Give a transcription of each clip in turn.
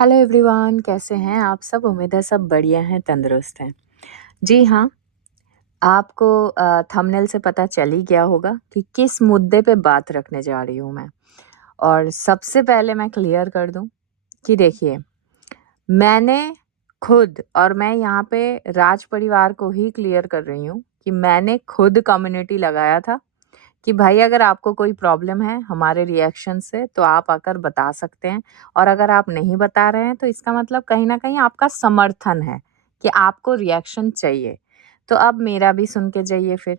Hello everyone, कैसे हैं आप सब? उम्मीद है सब बढ़िया हैं, तंदुरुस्त हैं। जी हाँ, आपको थंबनेल से पता चल ही गया होगा कि किस मुद्दे पे बात रखने जा रही हूँ मैं। और सबसे पहले मैं क्लियर कर दूँ कि देखिए, मैंने खुद और मैं यहाँ पे राज परिवार को ही क्लियर कर रही हूँ कि मैंने खुद कम्युनिटी लगाया था कि भाई अगर आपको कोई प्रॉब्लम है हमारे रिएक्शन से तो आप आकर बता सकते हैं। और अगर आप नहीं बता रहे हैं तो इसका मतलब कहीं न कहीं आपका समर्थन है कि आपको रिएक्शन चाहिए। तो अब मेरा भी सुन के जाइए फिर,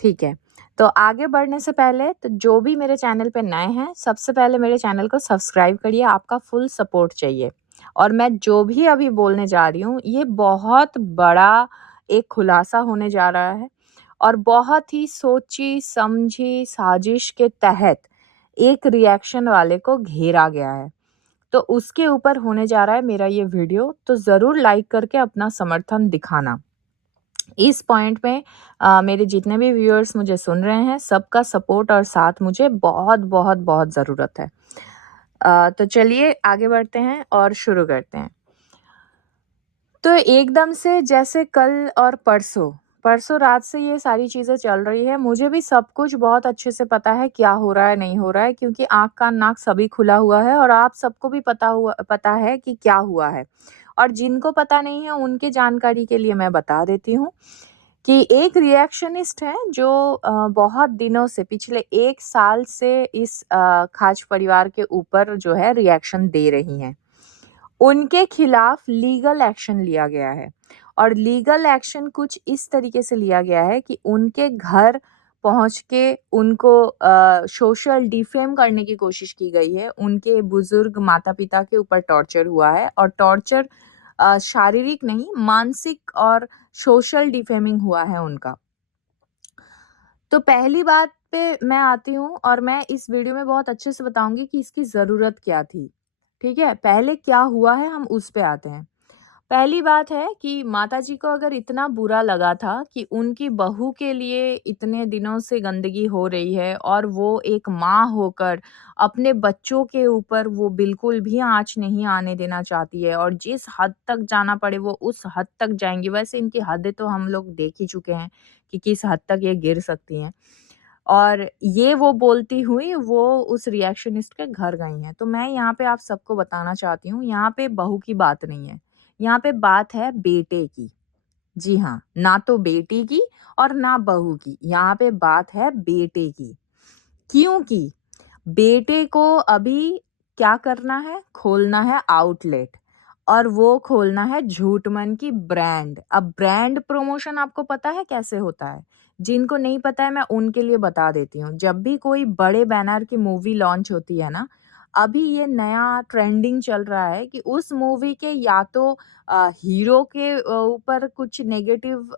ठीक है? तो आगे बढ़ने से पहले तो जो भी मेरे चैनल पे नए हैं, सबसे पहले मेरे चैनल को सब्सक्राइब करिए, आपका फुल सपोर्ट चाहिए। और मैं जो भी अभी बोलने जा रही हूँ, ये बहुत बड़ा एक खुलासा होने जा रहा है और बहुत ही सोची-समझी साजिश के तहत एक रिएक्शन वाले को घेरा गया है। तो उसके ऊपर होने जा रहा है मेरा ये वीडियो, तो ज़रूर लाइक करके अपना समर्थन दिखाना। इस पॉइंट में मेरे जितने भी व्यूअर्स मुझे सुन रहे हैं, सबका सपोर्ट और साथ मुझे बहुत, बहुत, बहुत ज़रूरत है। तो चलिए आगे बढ़ते हैं और शुरू करते हैं। तो एकदम से जैसे कल और परसों रात से ये सारी चीज़ें चल रही है। मुझे भी सब कुछ बहुत अच्छे से पता है क्या हो रहा है, नहीं हो रहा है, क्योंकि आँख, कान, नाक सभी खुला हुआ है और आप सबको भी पता है कि क्या हुआ है। और जिनको पता नहीं है उनके जानकारी के लिए मैं बता देती हूँ कि एक रिएक्शनिस्ट है जो बहुत दिनों से पिछले 1 साल से इस खाच परिवार के ऊपर जो है रिएक्शन दे रही हैं। उनके खिलाफ लीगल एक्शन लिया गया है और लीगल एक्शन कुछ इस तरीके से लिया गया है कि उनके घर पहुंच के उनको सोशल डिफेम करने की कोशिश की गई है। उनके बुजुर्ग माता-पिता के ऊपर टॉर्चर हुआ है और टॉर्चर शारीरिक नहीं, मानसिक और सोशल डिफेमिंग हुआ है उनका। तो पहली बात पे मैं आती हूँ और मैं इस वीडियो में बहुत अच्छे से बताऊँगी कि इसकी ज़रूरत क्या थी, ठीक है? पहले क्या हुआ है हम उस पे आते हैं। पहली बात है कि माताजी को अगर इतना बुरा लगा था कि उनकी बहू के लिए इतने दिनों से गंदगी हो रही है और वो एक माँ होकर अपने बच्चों के ऊपर वो बिल्कुल भी आँच नहीं आने देना चाहती है और जिस हद तक जाना पड़े वो उस हद तक जाएँगी। वैसे इनकी हदें तो हम लोग देख ही चुके हैं कि किस हद तक ये गिर सकती हैं। और ये वो बोलती हुई वो उस रिएक्शनिस्ट के घर गई हैं। तो मैं यहाँ पे आप सबको बताना चाहती हूँ, यहाँ पे बहू की बात नहीं है, यहाँ पे बात है बेटे की। जी हाँ, ना तो बेटी की और ना बहू की, यहाँ पे बात है बेटे की। क्योंकि बेटे को अभी क्या करना है? खोलना है आउटलेट और वो खोलना है झूठ मन की ब्रांड। अब ब्रांड प्रमोशन आपको पता है कैसे होता है? जिनको नहीं पता है मैं उनके लिए बता देती हूँ। जब भी कोई बड़े बैनर की मूवी लॉन्च होती है ना, अभी ये नया ट्रेंडिंग चल रहा है कि उस मूवी के या तो हीरो के ऊपर कुछ नेगेटिव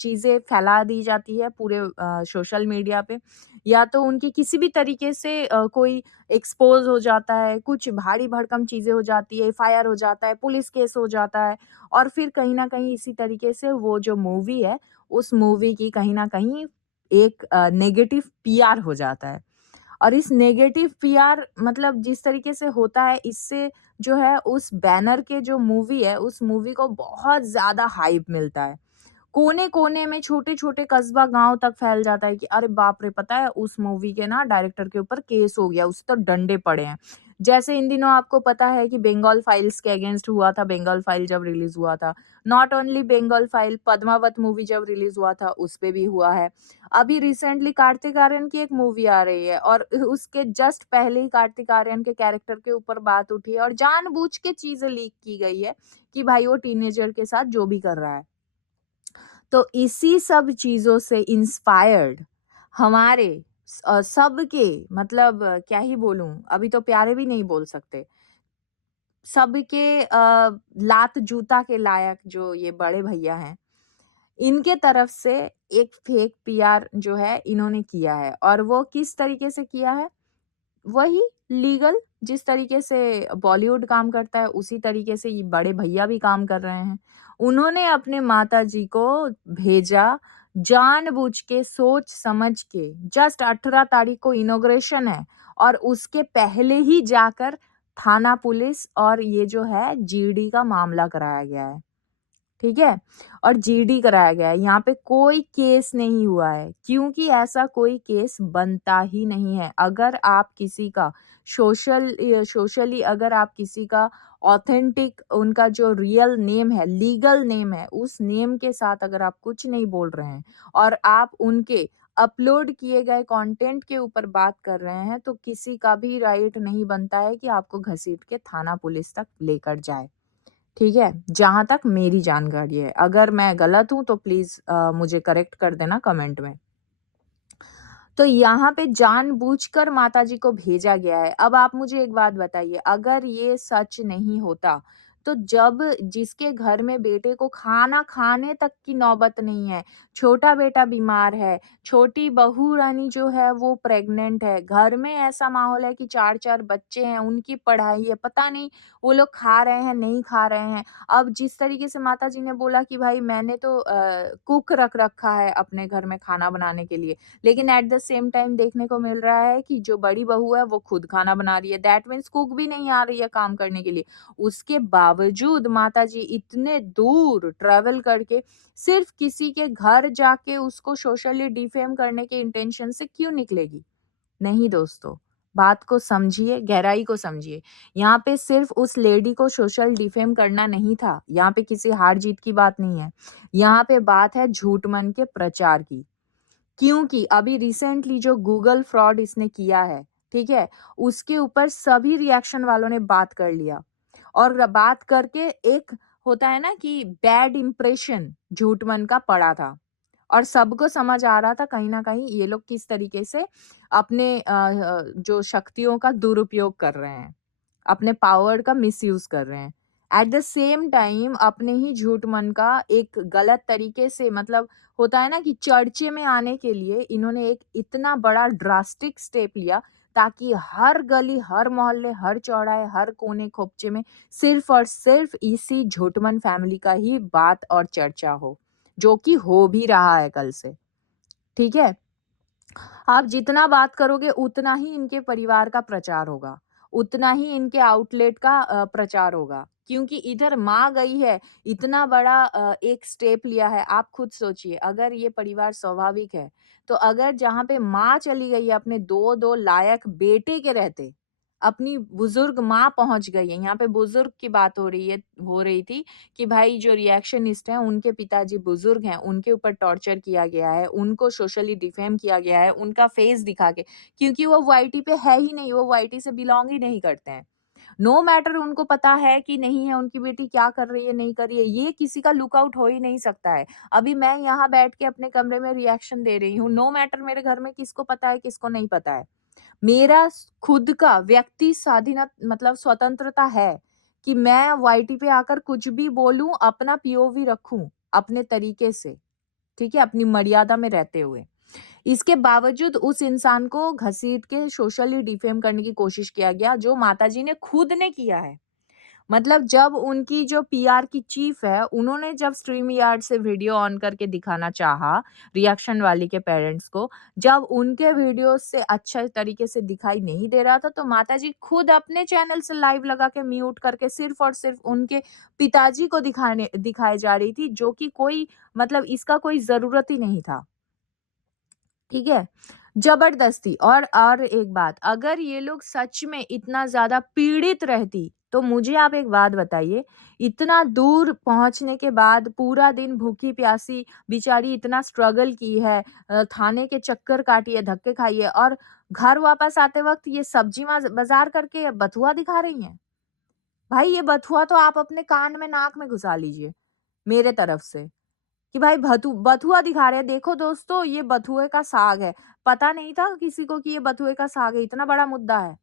चीज़ें फैला दी जाती है पूरे सोशल मीडिया पे, या तो उनकी किसी भी तरीके से कोई एक्सपोज़ हो जाता है, कुछ भारी-भरकम चीज़ें हो जाती है, एफआईआर हो जाता है, पुलिस केस हो जाता है और फिर कहीं न कहीं इसी तरीके से वो जो मूवी है, उस मूवी की कहीं न कहीं एक नेगेटिव पीआर हो जाता है। और इस नेगेटिव पीआर मतलब जिस तरीके से होता है, इससे जो है उस बैनर के जो मूवी है, उस मूवी को बहुत ज़्यादा हाइप मिलता है। कोने-कोने में छोटे-छोटे कस्बा गाँव तक फैल जाता है कि अरे बाप रे! पता है उस मूवी के ना डायरेक्टर के ऊपर केस हो गया, उसे तो डंडे पड़े हैं। जैसे इन दिनों आपको पता है कि बंगाल फाइल्स के अगेंस्ट हुआ था, बंगाल फाइल जब रिलीज़ हुआ था। Not only Bengal file, Padmaavat movie जब रिलीज़ हुआ था, उस पे भी हुआ है। अभी रिसेंटली कार्तिक आर्यन की एक मूवी आ रही है और उसके जस्ट पहले ही कार्तिक आर्यन के कैरेक्टर के ऊपर बात उठी है और जानबूझ के चीज़ें लीक की गई है कि भाई वो टीनेजर के साथ जो भी कर रहा है। तो इसी सब चीज़ों से इंस्पायर्ड हमारे सबके मतलब क्या ही बोलूँ, अभी तो प्यारे भी नहीं बोल सकते। सबके लात जूता के लायक जो ये बड़े भैया हैं, इनके तरफ से एक फेक पीआर जो है इन्होंने किया है और वो किस तरीके से किया है? वही लीगल जिस तरीके से बॉलीवुड काम करता है, उसी तरीके से ये बड़े भैया भी काम कर रहे हैं। उन्होंने अपने माताजी को भेजा जानबूझ के, सोच-समझ के, जस्ट 18 तारीख को इनॉग्रेशन है और उसके पहले ही जाकर थाना पुलिस और ये जो है जीडी का मामला कराया गया है। ठीक है? और जीडी कराया गया है, यहाँ पे कोई केस नहीं हुआ है, क्योंकि ऐसा कोई केस बनता ही नहीं है। अगर आप किसी का सोशली अगर आप किसी का ऑथेंटिक उनका जो रियल नेम है, लीगल नेम है, उस नेम के साथ अगर आप कुछ नहीं बोल रहे हैं और आप उनके अपलोड किए गए कंटेंट के ऊपर बात कर रहे हैं, तो किसी का भी राइट नहीं बनता है कि आपको घसीट के थाना पुलिस तक लेकर जाए। ठीक है? जहाँ तक मेरी जानकारी है। अगर मैं गलत हूँ तो प्लीज़ मुझे करेक्ट कर देना कमेंट में। तो यहाँ पे जानबूझकर माताजी को भेजा गया है। अब आप मुझे एक बात बताइए, अगर ये सच नहीं होता, तो जब जिसके घर में बेटे को खाना खाने तक की नौबत नहीं है, छोटा बेटा बीमार है, छोटी बहू रानी जो है वो प्रेग्नेंट है, घर में ऐसा माहौल है कि 4-4 बच्चे हैं, उनकी पढ़ाई है, पता नहीं वो लोग खा रहे हैं, नहीं खा रहे हैं। अब जिस तरीके से माताजी ने बोला कि भाई मैंने तो कुक रख रखा है अपने घर में खाना बनाने के लिए, लेकिन एट द सेम टाइम देखने को मिल रहा है कि जो बड़ी बहू है वो खुद खाना बना रही है, दैट मीन्स कुक भी नहीं आ रही है काम करने के लिए। उसके बावजूद माताजी इतने दूर ट्रैवल करके सिर्फ किसी के घर जाके उसको सोशली डिफेम करने के इंटेंशन से क्यों निकलेगी? नहीं दोस्तों, बात को समझिए, गहराई को समझिए। यहाँ पे सिर्फ उस लेडी को सोशल डिफेम करना नहीं था, यहाँ पे किसी हार-जीत की बात नहीं है। यहाँ पे बात है झूठ-मन के प्रचार की। क्योंकि अभी रिसेंटली जो गूगल फ्रॉड इसने किया है, ठीक है? उसके ऊपर सभी रिएक्शन वालों ने बात कर लिया और बात करके एक होता है ना कि बैड इंप्रेशन झूठ-मन का पड़ा था और सबको समझ आ रहा था कहीं न कहीं ये लोग किस तरीके से अपने जो शक्तियों का दुरुपयोग कर रहे हैं। अपने पावर का मिसयूज़ कर रहे हैं। एट द सेम टाइम अपने ही झूठ-मन का एक गलत तरीके से मतलब होता है ना कि चर्चे में आने के लिए इन्होंने एक इतना बड़ा ड्रास्टिक स्टेप लिया ताकि हर गली, हर मोहल्ले, हर चौराहे, हर कोने-खोपचे में सिर्फ़ और सिर्फ़ इसी झूठमन फैमिली का ही बात और चर्चा हो, जो कि हो भी रहा है कल से। ठीक है? आप जितना बात करोगे उतना ही इनके परिवार का प्रचार होगा, उतना ही इनके आउटलेट का प्रचार होगा। क्योंकि इधर माँ गई है, इतना बड़ा एक स्टेप लिया है, आप खुद सोचिए अगर ये परिवार स्वाभाविक है, तो अगर जहाँ पे माँ चली गई है अपने 2-2 लायक बेटे के रहते, अपनी बुज़ुर्ग माँ पहुँच गई है, यहाँ पे बुज़ुर्ग की बात हो रही थी कि भाई जो रिएक्शनिस्ट हैं, उनके पिताजी बुज़ुर्ग हैं, उनके ऊपर टॉर्चर किया गया है, उनको सोशली डिफेम किया गया है, उनका फेस दिखा के क्योंकि वो वाईटी पे है ही नहीं, वो वाईटी से बिलॉन्ग ही नहीं करते हैं। नो मैटर उनको पता है कि नहीं है, उनकी बेटी क्या कर रही है, नहीं कर रही है, ये किसी का लुक आउट हो ही नहीं सकता है। अभी मैं यहाँ बैठ के अपने कमरे में रिएक्शन दे रही हूँ, नो मैटर मेरे घर में किसको पता है, किसको नहीं पता है। मेरा खुद का व्यक्ति स्वाधीन मतलब स्वतंत्रता है कि मैं वाईटी पे आकर कुछ भी बोलूं, अपना पीओवी रखूं अपने तरीके से, ठीक है, अपनी मर्यादा में रहते हुए। इसके बावजूद उस इंसान को घसीट के सोशली डिफेम करने की कोशिश किया गया, जो माताजी ने खुद ने किया है। मतलब जब उनकी जो पीआर की चीफ है, उन्होंने जब स्ट्रीम यार्ड से वीडियो ऑन करके दिखाना चाहा, रिएक्शन वाली के पेरेंट्स को, जब उनके वीडियो से अच्छे तरीके से दिखाई नहीं दे रहा था, तो माताजी खुद अपने चैनल से लाइव लगा के म्यूट करके सिर्फ़ और सिर्फ़ उनके पिताजी को दिखाए जा रही थी, जो कि कोई मतलब इसका कोई ज़रूरत ही नहीं था। ठीक है? ज़बरदस्ती और एक बात, अगर ये लोग सच में इतना ज़्यादा पीड़ित रहती, तो मुझे आप एक बात बताइए, इतना दूर पहुँचने के बाद पूरा दिन भूखी-प्यासी बेचारी इतना स्ट्रगल की है, थाने के चक्कर काटी है, धक्के खाई है और घर वापस आते वक़्त ये सब्जी बाज़ार करके बथुआ दिखा रही हैं। भाई ये बथुआ तो आप अपने कान में, नाक में घुसा लीजिए, मेरे तरफ से। कि भाई बथुआ दिखा रहे हैं, देखो दोस्तों ये बथुए का साग है। पता नहीं था किसी को कि ये बथुए का साग है, इतना बड़ा मुद्दा है।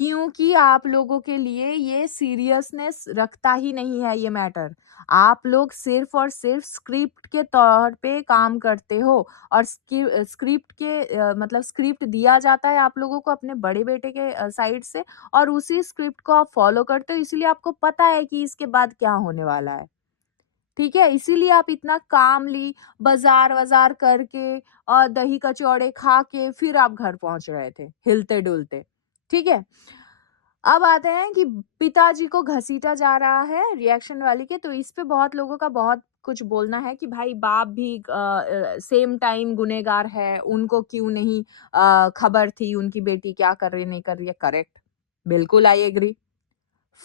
क्योंकि आप लोगों के लिए ये सीरियसनेस रखता ही नहीं है ये मैटर। आप लोग सिर्फ़ और सिर्फ़ स्क्रिप्ट के तौर पे काम करते हो और स्क्रिप्ट के मतलब स्क्रिप्ट दिया जाता है आप लोगों को अपने बड़े बेटे के साइड से और उसी स्क्रिप्ट को आप फ़ॉलो करते हो, इसलिए आपको पता है कि इसके बाद क्या होने वाला है। ठीक है? इसीलिए आप इतना कामली बाज़ार-वाज़ार करके और दही कचौड़े खा के फिर आप घर पहुँच रहे थे, हिलते-डुलते। ठीक है? अब आते हैं कि पिताजी को घसीटा जा रहा है रिएक्शन वाली के, तो इस पे बहुत लोगों का बहुत कुछ बोलना है कि भाई बाप भी सेम टाइम गुनहगार है, उनको क्यों नहीं खबर थी उनकी बेटी क्या कर रही नहीं कर रही है। करेक्ट, बिल्कुल आई एग्री।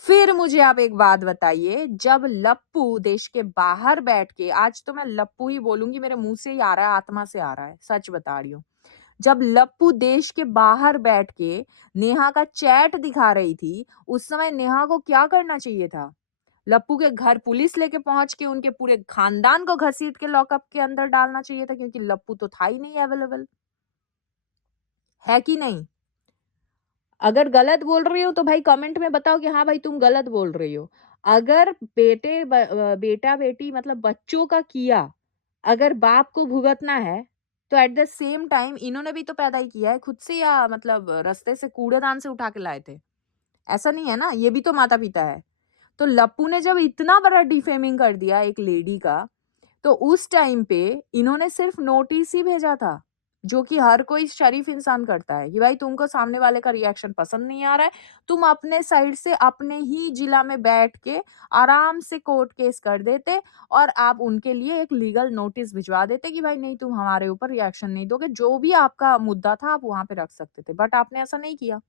फिर मुझे आप एक बात बताइए, जब लप्पू देश के बाहर बैठ के, आज तो मैं लप्पू ही बोलूंगी, मेरे मुंह से ही आ रहा है, आत्मा से आ रहा है, सच बता रही हूँ। जब लप्पू देश के बाहर बैठ के नेहा का चैट दिखा रही थी, उस समय नेहा को क्या करना चाहिए था? लप्पू के घर पुलिस लेके पहुंच के उनके पूरे खानदान को घसीट के लॉकअप के अंदर डालना चाहिए था, क्योंकि लप्पू तो था ही नहीं अवेलेबल, है कि नहीं? अगर गलत बोल रही हो तो भाई कमेंट में बताओ कि हाँ भाई तुम गलत बोल रही हो। अगर बेटा बेटी मतलब बच्चों का किया, अगर बाप को भुगतना है, तो एट द सेम टाइम इन्होंने भी तो पैदा ही किया है खुद से, या मतलब रास्ते से कूड़ेदान से उठा के लाए थे? ऐसा नहीं है ना, ये भी तो माता पिता है। तो लप्पू ने जब इतना बड़ा डिफेमिंग कर दिया एक लेडी का, तो उस टाइम पे इन्होंने सिर्फ नोटिस ही भेजा था, जो कि हर कोई शरीफ इंसान करता है कि भाई तुमको सामने वाले का रिएक्शन पसंद नहीं आ रहा है, तुम अपने साइड से अपने ही जिला में बैठ के आराम से कोर्ट केस कर देते, और आप उनके लिए एक लीगल नोटिस भिजवा देते कि भाई नहीं तुम हमारे ऊपर रिएक्शन नहीं दोगे, जो भी आपका मुद्दा था आप वहां पे रख सकते थे, बट आपने ऐसा नहीं किया।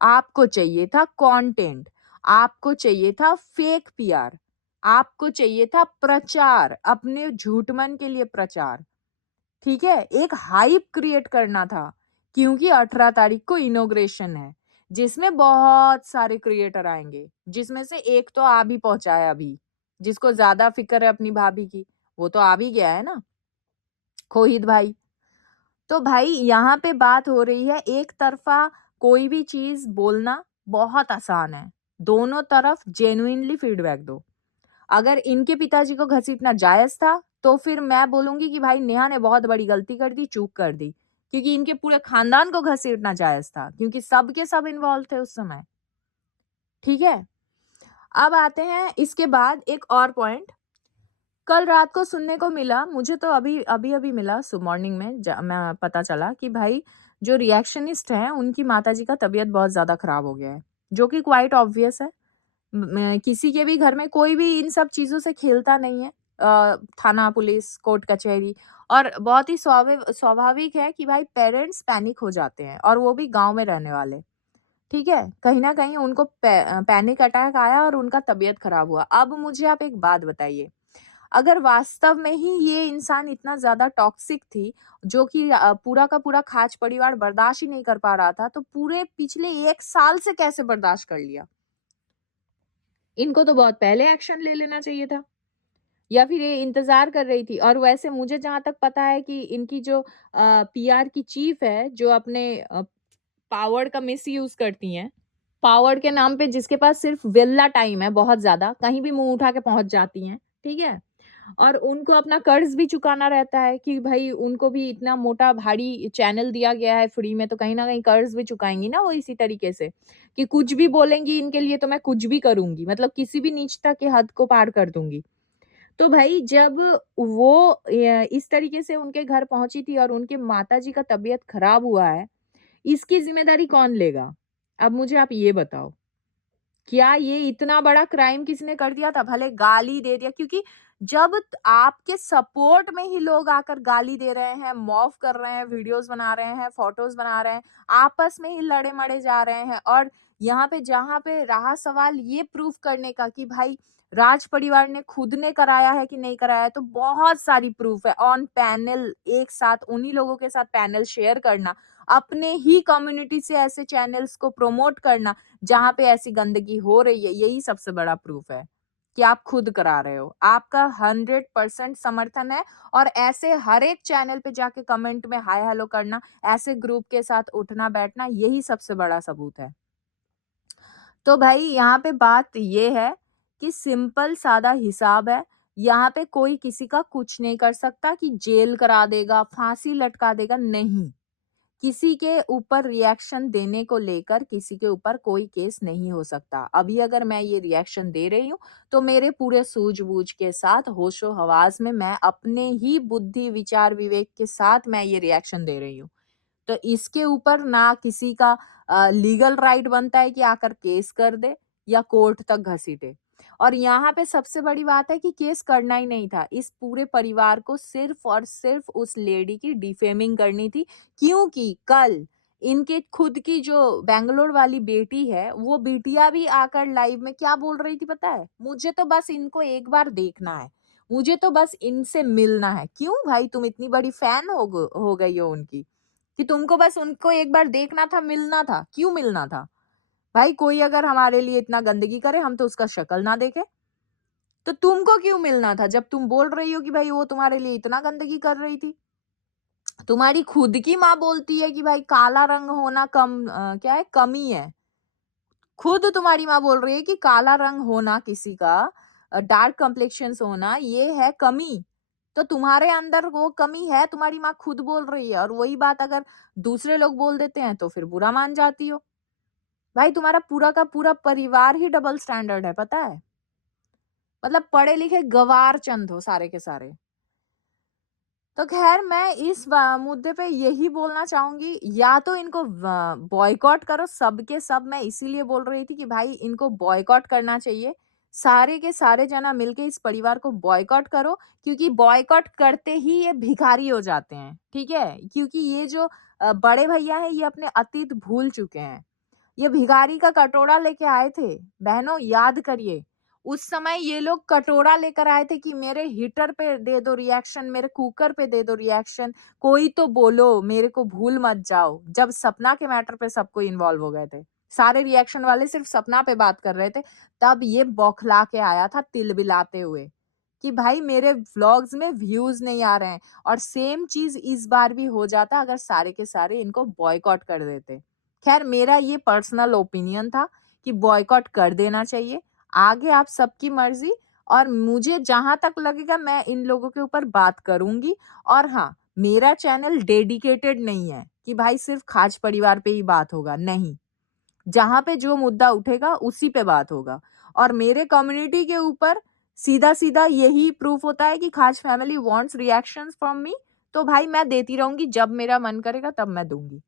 आपको चाहिए था कंटेंट, आपको चाहिए था फेक पीआर, आपको चाहिए था प्रचार, अपने झूठमन के लिए प्रचार, ठीक है? एक हाइप क्रिएट करना था, क्योंकि 18 तारीख को इनॉग्रेशन है, जिसमें बहुत सारे क्रिएटर आएंगे, जिसमें से एक तो आ भी पहुंचा है अभी, जिसको ज्यादा फिक्र है अपनी भाभी की, वो तो आ भी गया है ना, खोहित भाई। तो भाई यहाँ पे बात हो रही है, एक तरफा कोई भी चीज बोलना बहुत आसान है, दोनों तरफ जेन्युइनली फीडबैक दो। अगर इनके पिताजी को घसीटना जायज था, तो फिर मैं बोलूंगी कि भाई नेहा ने बहुत बड़ी गलती कर दी, चूक कर दी, क्योंकि इनके पूरे खानदान को घसीटना जायज था, क्योंकि सब के सब इन्वॉल्व थे उस समय, ठीक है? अब आते हैं इसके बाद एक और पॉइंट। कल रात को सुनने को मिला, मुझे तो अभी अभी अभी मिला, मॉर्निंग में मैं पता चला कि भाई जो रिएक्शनिस्ट हैं उनकी माताजी का तबीयत बहुत ज्यादा खराब हो गया है, जो कि क्वाइट ऑब्वियस है। किसी के भी घर में कोई भी इन सब चीजों से खेलता नहीं है। थाना पुलिस कोर्ट कचहरी, और बहुत ही स्वाभाविक है कि भाई पेरेंट्स पैनिक हो जाते हैं, और वो भी गांव में रहने वाले, ठीक है? कहीं ना कहीं उनको पैनिक अटैक आया और उनका तबीयत खराब हुआ। अब मुझे आप एक बात बताइए, अगर वास्तव में ही ये इंसान इतना ज्यादा टॉक्सिक थी, जो कि पूरा का पूरा खाच परिवार बर्दाश्त ही नहीं कर पा रहा था, तो पूरे पिछले 1 साल से कैसे बर्दाश्त कर लिया? इनको तो बहुत पहले एक्शन ले लेना चाहिए था, या फिर ये इंतजार कर रही थी? और वैसे मुझे जहां तक पता है कि इनकी जो पीआर की चीफ है, जो अपने पावर का मिस यूज करती हैं, पावर के नाम पे जिसके पास सिर्फ वेला टाइम है, बहुत ज्यादा कहीं भी मुंह उठा के पहुंच जाती हैं, ठीक है? और उनको अपना कर्ज भी चुकाना रहता है कि भाई उनको भी इतना मोटा भारी चैनल दिया गया है फ्री में, तो कहीं ना कहीं कर्ज भी चुकाएंगी ना वो, इसी तरीके से कि कुछ भी बोलेंगी इनके लिए तो मैं कुछ भी करूंगी, मतलब किसी भी नीचता के हद को पार कर दूंगी। तो भाई जब वो इस तरीके से उनके घर पहुंची थी और उनके माताजी का तबीयत खराब हुआ है, इसकी जिम्मेदारी कौन लेगा? अब मुझे आप ये बताओ, क्या ये इतना बड़ा क्राइम किसने कर दिया था? भले गाली दे दिया, क्योंकि जब आपके सपोर्ट में ही लोग आकर गाली दे रहे हैं, मॉफ कर रहे हैं, वीडियोस बना रहे हैं, फोटोज बना रहे हैं, आपस में ही लड़े मड़े जा रहे हैं, और यहाँ पे जहाँ पे रहा सवाल ये प्रूफ करने का कि भाई राज परिवार ने खुद ने कराया है कि नहीं कराया है, तो बहुत सारी प्रूफ है ऑन पैनल, एक साथ उन्हीं लोगों के साथ पैनल शेयर करना, अपने ही कम्युनिटी से ऐसे चैनल्स को प्रमोट करना जहां पे ऐसी गंदगी हो रही है, यही सबसे बड़ा प्रूफ है कि आप खुद करा रहे हो। आपका 100% समर्थन है, और ऐसे हर एक चैनल पे जाके कमेंट में हाय हेलो करना, ऐसे ग्रुप के साथ उठना बैठना, यही सबसे बड़ा सबूत है। तो भाई यहाँ पे बात ये है कि सिंपल सादा हिसाब है, यहाँ पे कोई किसी का कुछ नहीं कर सकता कि जेल करा देगा, फांसी लटका देगा, नहीं। किसी के ऊपर रिएक्शन देने को लेकर किसी के ऊपर कोई केस नहीं हो सकता। अभी अगर मैं ये रिएक्शन दे रही हूँ, तो मेरे पूरे सूझबूझ के साथ, होशो हवास में, मैं अपने ही बुद्धि विचार विवेक के साथ मैं ये रिएक्शन दे रही हूँ। तो इसके ऊपर ना किसी का लीगल राइट बनता है कि आकर केस कर दे या कोर्ट तक घसीटे। और यहाँ पे सबसे बड़ी बात है कि केस करना ही नहीं था। इस पूरे परिवार को सिर्फ़ और सिर्फ़ उस लेडी की डिफेमिंग करनी थी, क्योंकि कल इनके खुद की जो बैंगलोर वाली बेटी है, वो बिटिया भी आकर लाइव में क्या बोल रही थी पता है? मुझे तो बस इनको एक बार देखना है, मुझे तो बस इनसे मिलना है। क्यों भाई तुम इतनी बड़ी फैन हो गई हो उनकी, कि तुमको बस उनको एक बार देखना था, मिलना था। क्यों मिलना था? भाई कोई अगर हमारे लिए इतना गंदगी करे, हम तो उसका शक्ल ना देखें। तो तुमको क्यों मिलना था जब तुम बोल रही हो कि भाई वो तुम्हारे लिए इतना गंदगी कर रही थी? तुम्हारी खुद की माँ बोलती है कि भाई काला रंग होना क्या है, कमी है। खुद तुम्हारी माँ बोल रही है कि काला रंग होना किसी का, डार्क कॉम्प्लेक्शंस होना, ये है कमी। तो तुम्हारे अंदर वो कमी है, तुम्हारी माँ खुद बोल रही है, और वही बात अगर दूसरे लोग बोल देते हैं तो फिर बुरा मान जाती हो। भाई तुम्हारा पूरा का पूरा परिवार ही डबल स्टैंडर्ड है, पता है? मतलब पढ़े लिखे गँवार चंद हो सारे के सारे। तो ख़ैर मैं इस मुद्दे पे यही बोलना चाहूँगी, या तो इनको बॉयकॉट करो सब के सब। मैं इसीलिए बोल रही थी कि भाई इनको बॉयकॉट करना चाहिए। सारे के सारे जना मिलके इस परिवार को बॉयकॉट करो, क्योंकि बॉयकॉट करते ही ये भिखारी हो जाते हैं, ठीक है? क्योंकि ये जो बड़े भैया हैं, ये अपने अतीत भूल चुके हैं। ये भिखारी का कटोरा लेके आए थे। बहनों याद करिए, उस समय ये लोग कटोरा लेकर आए थे कि मेरे हीटर पे दे दो रिएक्शन, मेरे कुकर पे दे दो रिएक्शन, कोई तो बोलो, मेरे को भूल मत जाओ। जब सपना के मैटर पे सब कोई इन्वॉल्व हो गए थे। सारे रिएक्शन वाले सिर्फ सपना पे बात कर रहे थे, तब ये बौखला के आया था तिलबिलाते हुए कि भाई मेरे व्लॉग्स में व्यूज़ नहीं आ रहे हैं। और सेम चीज़ इस बार भी हो जाता अगर सारे के सारे इनको बॉयकॉट कर देते। खैर मेरा ये पर्सनल ओपिनियन था कि बॉयकॉट कर देना चाहिए। आगे आप सबकी मर्ज़ी, और मुझे जहाँ तक लगेगा मैं इन लोगों के ऊपर बात करूँगी। और हाँ, मेरा चैनल डेडिकेटेड नहीं है कि भाई सिर्फ़ खाज परिवार पे ही बात होगा, नहीं। जहाँ पे जो मुद्दा उठेगा उसी पे बात होगा। और मेरे कम्युनिटी के ऊपर सीधा-सीधा यही प्रूफ होता है कि खाज family wants reactions from me, तो भाई मैं देती रहूँगी, जब मेरा मन करेगा तब मैं दूँगी।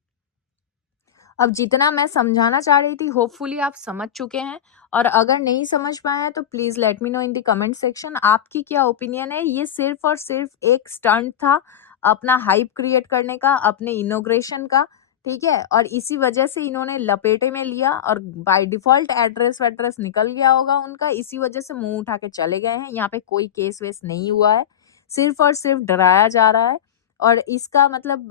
अब जितना मैं समझाना चाह रही थी होपफुली आप समझ चुके हैं, और अगर नहीं समझ पाए हैं तो please let me know in the comment section आपकी क्या ओपिनियन है। ये सिर्फ़ और सिर्फ़ एक स्टंट था, अपना हाइप क्रिएट करने का, अपने इनॉग्रेशन का, ठीक है? और इसी वजह से इन्होंने लपेटे में लिया, और बाय डिफ़ॉल्ट एड्रेस-वैड्रेस निकल गया होगा उनका, इसी वजह से मुँह उठा के चले गए हैं। यहाँ पे कोई केस-वेस नहीं हुआ है, सिर्फ़ और सिर्फ़ डराया जा रहा है। और इसका मतलब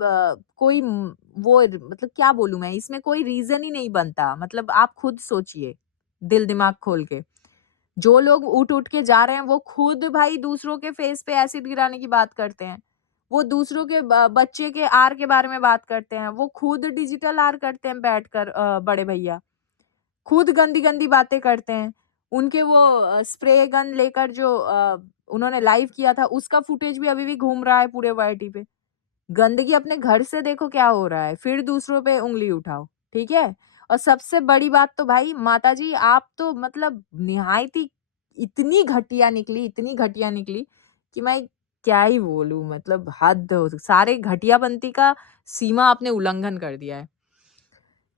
कोई मतलब क्या बोलूँ मैं, इसमें कोई रीज़न ही नहीं बनता। मतलब आप खुद सोचिए, दिल-दिमाग खोल के। जो लोग उठ-उठ के जा रहे हैं, वो खुद भाई दूसरों के फेस पे एसिड गिराने की बात करते हैं। वो दूसरों के बच्चे के आर के बारे में बात करते हैं। वो खुद डिजिटल आर करते हैं बैठकर, बड़े भैया। खुद गंदी-गंदी बातें करते हैं। उनके वो स्प्रे गन लेकर जो उन्होंने लाइव किया था, उसका फुटेज भी अभी भी घूम रहा है पूरे वाईटी पे। गंदगी अपने घर से देखो क्या हो रहा है, फिर दूसरों पे उँगली उठाओ, ठीक है? और सबसे बड़ी बात तो भाई माताजी आप तो मतलब निहायत ही इतनी घटिया निकली कि मैं क्या ही बोलूँ, मतलब हद हो सारे घटियापंती का सीमा आपने उल्लंघन कर दिया है।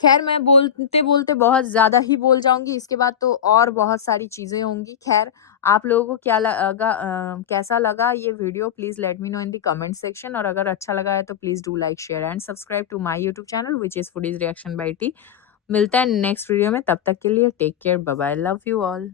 ख़ैर मैं बोलते-बोलते बहुत ज़्यादा ही बोल जाऊँगी, इसके बाद तो और बहुत सारी चीज़ें होंगी। ख़ैर आप लोगों को कैसा लगा ये video please let me know in the comment section, और अगर अच्छा लगा है तो please do like, share and subscribe to my YouTube channel which is Foodies Reaction by T. मिलते हैं नेक्स्ट वीडियो में, तब तक के लिए take care, bye bye, love you all.